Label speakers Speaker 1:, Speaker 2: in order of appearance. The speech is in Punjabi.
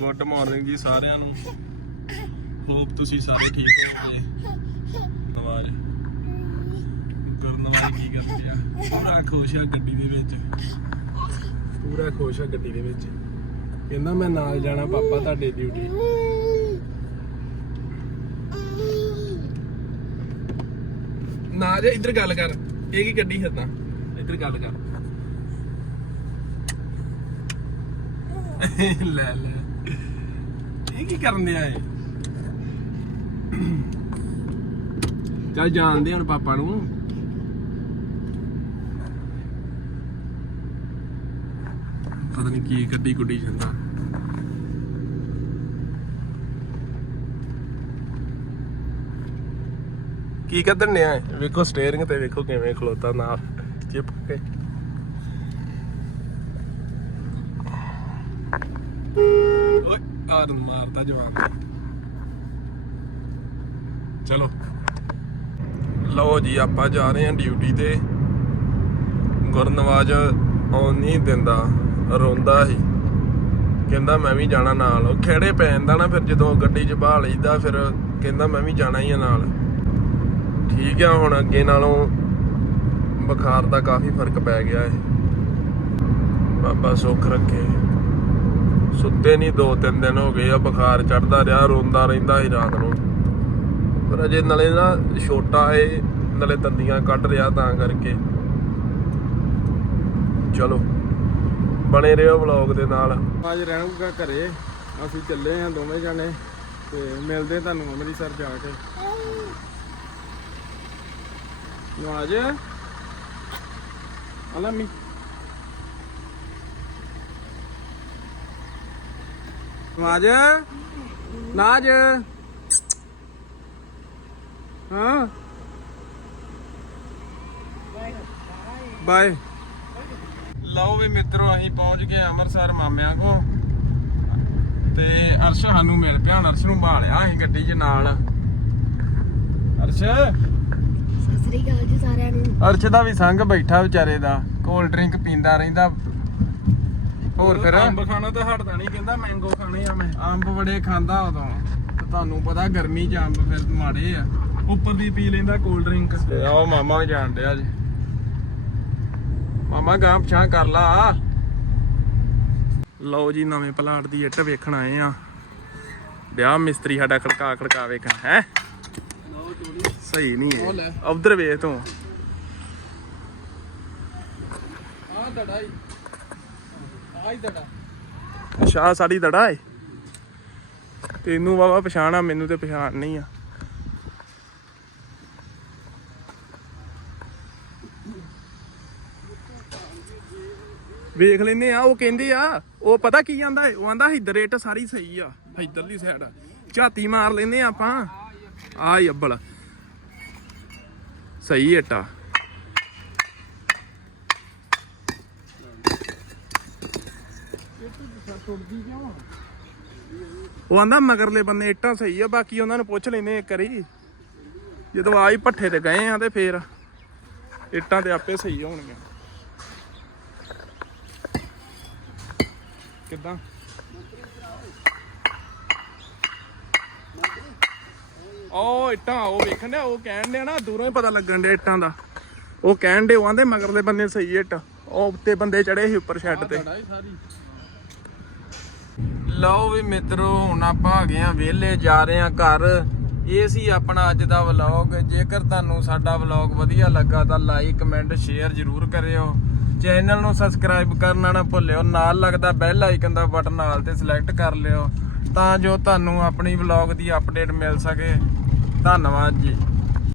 Speaker 1: ਗੁੱਡ ਮਾਰਨਿੰਗ ਜੀ ਸਾਰਿਆਂ ਨੂੰ। ਹੋਪ ਤੁਸੀਂ ਸਾਰੇ ਠੀਕ ਹੋਵੋਗੇ। ਨਵਾਜ਼ ਗੁਰਨਵਾਜ ਕੀ ਕਰਦੇ ਆ? ਪੂਰਾ ਖੁਸ਼ ਆ ਗੱਡੀ ਦੇ ਵਿੱਚ। ਪੂਰਾ ਖੁਸ਼ ਆ ਗੱਡੀ ਦੇ ਵਿੱਚ। ਕਹਿੰਦਾ ਮੈਂ ਨਾਲ ਜਾਣਾ ਪਾਪਾ ਤੁਹਾਡੇ ਡਿਊਟੀ ਨਾ ਜੇ ਇੱਧਰ ਗੱਲ ਕਰ। ਇਹ ਕੀ ਗੱਡੀ ਹੱਦਾਂ ਇੱਧਰ ਗੱਲ ਕਰ। ਲੈ ਲੈ। ਇਹ ਕੀ ਕਰਨ ਦਿਆ ਏ? ਚੱਲ ਜਾਣਦੇ ਹੁਣ ਪਾਪਾ ਨੂੰ। ਪਤਾ ਨਹੀਂ ਕੀ ਗੱਡੀ ਗੁੱਡੀ ਜਾਂਦਾ। ਕੀ ਕੱਢਣ ਨੇ ਆ ਵੇਖੋ ਸਟੀਅਰਿੰਗ ਤੇ ਵੇਖੋ ਕਿਵੇਂ ਖਲੋਤਾ ਨਾਲ। ਚਿਪ ਕੇ। ਓਏ ਆਰਨ ਮਾਰਦਾ ਜਵਾਨ ਚਲੋ। ਲਓ ਜੀ, ਆਪਾਂ ਜਾ ਰਹੇ ਹਾਂ ਡਿਊਟੀ ਤੇ। ਗੁਰਨਵਾਜ ਆਉਣ ਨਹੀਂ ਦਿੰਦਾ, ਰੋਂਦਾ ਸੀ ਕਹਿੰਦਾ, ਮੈਂ ਵੀ ਜਾਣਾ ਨਾਲ। ਉਹ ਖੇੜੇ ਪੈ ਜਾਂਦਾ ਨਾ, ਫਿਰ ਜਦੋਂ ਗੱਡੀ 'ਚ ਬਾਹ ਲਈਦਾ, ਫਿਰ ਕਹਿੰਦਾ, ਮੈਂ ਵੀ ਜਾਣਾ ਹੀ ਆ ਨਾਲ। ਠੀਕ ਆ, ਹੁਣ ਅੱਗੇ ਨਾਲੋਂ ਬੁਖਾਰ ਦਾ ਕਾਫੀ ਫ਼ਰਕ ਪੈ ਗਿਆ ਹੈ ਬਾਬਾ ਸੁੱਖ ਰੱਖੇ। ਸੁੱਤੇ ਨਹੀਂ ਦੋ ਤਿੰਨ ਦਿਨ ਹੋ ਗਏ ਆ, ਬੁਖਾਰ ਚੜਦਾ ਰਿਹਾ, ਰੋਂਦਾ ਰਹਿੰਦਾ ਸੀ ਰਾਤ ਨੂੰ। ਪਰ ਅਜੇ ਨਾਲੇ ਨਾ ਛੋਟਾ ਏ ਨਾਲੇ ਦੰਦੀਆਂ ਕੱਢ ਰਿਹਾ ਤਾਂ ਕਰਕੇ। ਚਲੋ, ਬਣੇ ਰਹੋ ਵਲੌਗ ਦੇ ਨਾਲ। ਅੱਜ ਰਹਿਣੂਗਾ ਘਰੇ, ਅਸੀਂ ਚੱਲੇ ਆ ਦੋਵੇਂ ਜਾਣੇ, ਤੇ ਮਿਲਦੇ ਤੁਹਾਨੂੰ ਅੰਮ੍ਰਿਤਸਰ ਜਾ ਕੇ। ਨਵਾਜ? ਅਲਮੀ ਨਵਾਜ ਨਾਜ। ਹਾਂ। ਬਾਏ। ਲਓ ਵੀ ਮਿੱਤਰੋ ਅਸੀਂ ਪਹੁੰਚ ਗਏ ਅੰਮ੍ਰਿਤਸਰ ਮਾਮਿਆਂ ਕੋ ਤੇ ਅਰਸ਼ ਸਾਨੂੰ ਮਿਲ ਪਿਆ ਹੁਣ ਅਰਸ਼ ਨੂੰ ਭਾਲਿਆ ਅਸੀਂ ਗੱਡੀ 'ਚ ਨਾਲ। ਅਰਸ਼?
Speaker 2: ਸਤਿ ਸ੍ਰੀ ਅਕਾਲ ਜੀ ਸਾਰਿਆਂ ਨੂੰ।
Speaker 1: ਅਰਸ਼ ਦਾ ਵੀ ਸੰਗ ਬੈਠਾ ਵਿਚਾਰੇ ਦਾ ਕੋਲਡ ਡਰਿੰਕ ਪੀਂਦਾ ਰਹਿੰਦਾ। ਹੋਰ ਫਿਰ? ਅੰਬ ਖਾਣਾ ਤਾਂ ਹਟਦਾ ਨਹੀਂ ਕਹਿੰਦਾ ਮੈਂਗੋ ਖਾਣੇ ਆ ਮੈਂ। ਅੰਬ ਬੜੇ ਖਾਂਦਾ ਉਦੋਂ। ਤੇ ਤੁਹਾਨੂੰ ਪਤਾ ਗਰਮੀ 'ਚ ਅੰਬ ਫਿਰ ਮਾੜੇ ਆ। ਉੱਪਰ ਦੀ ਪੀ ਲੈਂਦਾ ਕੋਲਡ ਡਰਿੰਕ ਤੇ ਆਓ ਮਾਮਾ ਜਾਣ ਡਿਆ ਜੀ। ਮਾਮਾ ਗਾਂ ਪਛਾਂ ਕਰ ਲਾ। ਲਓ ਜੀ ਨਵੇਂ ਪਲਾਟ ਦੀ ਇੱਟ ਵੇਖਣ ਆਏ ਆ। ਵਿਆਹ ਮਿਸਤਰੀ ਸਾਡਾ ਖੜਕਾ ਖੜਕਾ ਵੇਖਣ ਹੈ? ਸਹੀ ਨਹੀਂ ਹੈ ਉਧਰ ਵੇਖ ਤੂੰ। ਆ ਦੜਾਈ ਆਈ ਦੜਾ। ਅੱਛਾ ਸਾਡੀ ਦੜਾ ਏ। ਤੈਨੂੰ ਵਾਵਾ ਪਛਾਣ ਆ ਮੈਨੂੰ ਤੇ ਪਛਾਣ ਨਹੀਂ ਆ। ਵੇਖ ਲੈਨੇ ਆ, ਉਹ ਕਹਿੰਦੇ ਆ, ਉਹ ਪਤਾ ਕੀ ਜਾਂਦਾ ਉਹ ਆਂਦਾ ਇਧਰ ਰੇਟ ਸਾਰੀ ਸਹੀ ਆ ਇਧਰਲੀ ਸਾਈਡ ਝਾਤੀ ਮਾਰ ਲੈਨੇ ਆ ਆਪਾਂ। ਆ ਹੀ ਸਹੀ ਏਟਾ ਉਹ ਆਂਦਾ ਮਗਰਲੇ ਬੰਨੇ ਇੱਟਾਂ ਸਹੀ ਆ, ਬਾਕੀ ਉਹਨਾਂ ਨੂੰ ਪੁੱਛ ਲੈਨੇ ਇੱਕ ਵਾਰੀ। ਜਦੋਂ ਆਈ ਪੱਠੇ ਤੇ ਗਏ ਆ ਤੇ ਫੇਰ ਇੱਟਾਂ ਤੇ ਆਪੇ ਸਹੀ ਹੋਣਗੀਆਂ। ਕਿੱਦਾਂ? ਉਹ ਇੱਟਾਂ, ਉਹ ਵੇਖਣ ਡਿਆ, ਉਹ ਕਹਿਣ ਡਿਆ ਨਾ, ਦੂਰੋਂ ਹੀ ਪਤਾ ਲੱਗਣ ਡਿਆ ਇੱਟਾਂ ਦਾ। ਉਹ ਕਹਿਣ ਦੇ ਉਹ ਆਂਦੇ ਮਗਰਲੇ ਬੰਨੇ ਸਹੀ ਇੱਟ, ਉਹ ਉੱਤੇ ਬੰਦੇ ਚੜੇ ਸੀ ਉੱਪਰ ਸ਼ੈੱਡ ਤੇ। ਲਓ ਵੀ ਮਿੱਤਰੋ, ਹੁਣ ਆਪਾਂ ਆ ਗਏ ਆ ਵਿਹਲੇ, ਜਾ ਰਹੇ ਆ ਘਰ। ਇਹ ਸੀ ਆਪਣਾ ਅੱਜ ਦਾ ਵਲੌਗ ਜੇਕਰ ਤੁਹਾਨੂੰ ਸਾਡਾ ਵਲੌਗ ਵਧੀਆ ਲੱਗਾ, ਤਾਂ ਲਾਈਕ ਕਮੈਂਟ ਸ਼ੇਅਰ ਜ਼ਰੂਰ ਕਰਿਓ। ਚੈਨਲ ਨੂੰ ਸਬਸਕ੍ਰਾਈਬ ਕਰਨਾ ਨਾ ਭੁੱਲਿਓ। ਨਾਲ ਲੱਗਦਾ ਬੈਲ ਆਈਕਨ ਦਾ ਬਟਨ ਨਾਲ ਤੇ ਸਿਲੈਕਟ ਕਰ ਲਿਓ। ਤਾਂ ਜੋ ਤੁਹਾਨੂੰ ਆਪਣੀ ਵਲੌਗ ਦੀ ਅਪਡੇਟ ਮਿਲ ਸਕੇ। ਧੰਨਵਾਦ ਜੀ।